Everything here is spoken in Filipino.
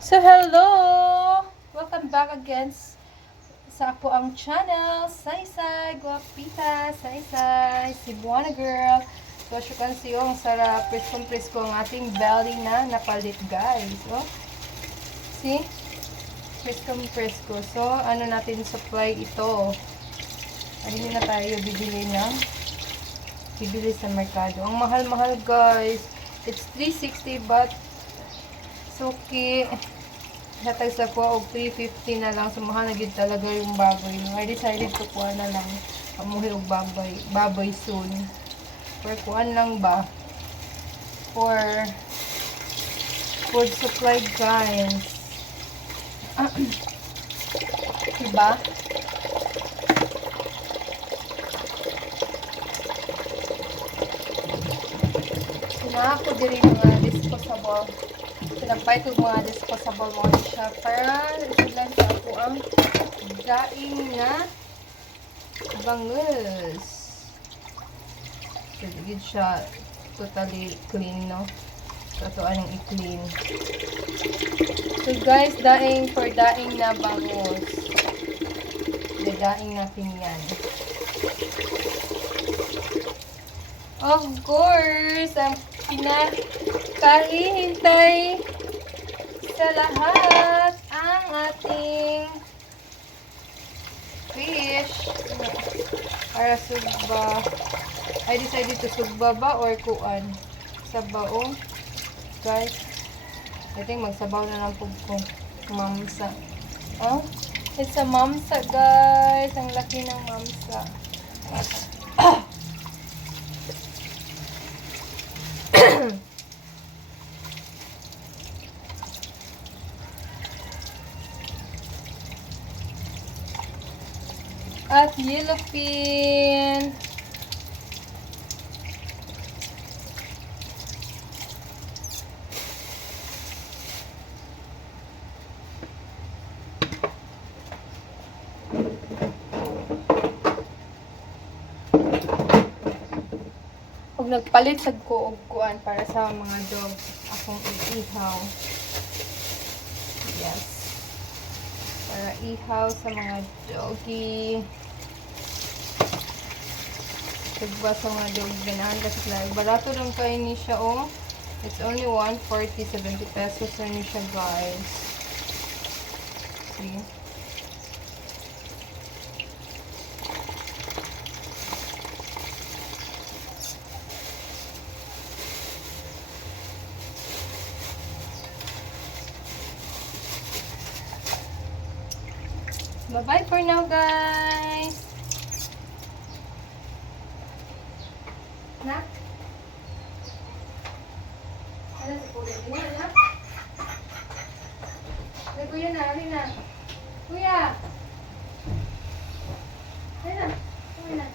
So, hello! Welcome back again sa ako ang channel. Saysay, Guapita, Saysay, Cebuana Girl. So, can see, oh, ang sarap. Preskong-presko ang ating belly na napalit, guys. Oh. See? Preskong-presko. So, ano natin supply ito? Hindi na tayo bibili ng bibili sa merkado. Ang mahal-mahal, guys. It's 360 but suki. Hatag sa ko og 350 na lang. Sumuha na gid talaga yung baboy I decided to kuha na lang. Amuhi og baboy baboy soon. For kuan lang ba? For food supply guys. Diba? Sina ako diri mga disposable Sinampay ko mga disposable mo siya para isulan sa ako ang daing na bangus. Gid siya totally clean, no? Ito anong i-clean. So, guys, daing for daing na bangus. Dadaing natin yan. Of course, ang pinakahihintay lahat ang ating fish para sugba. I decided to sugba ba or kuan? Sabaw. Guys, I think magsabaw na lang po ko. Mamsa. Oh, it's a mamsa guys. Ang laki ng mamsa. At yellowfin. Huwag nagpalit sa ko og kuan para sa mga dog akong iihaw. Yes. Para ihaw sa mga doggy. Tagba sa mga dog ganahan kasi like, barato lang kayo ni siya oh. It's only 140, 70 pesos lang ni siya guys. See? Bye-bye for now, guys. Nak? Ano si kuya? Ganyan, nak? Ay, kuya na, ano na? Kuya! Ay na, kuya na.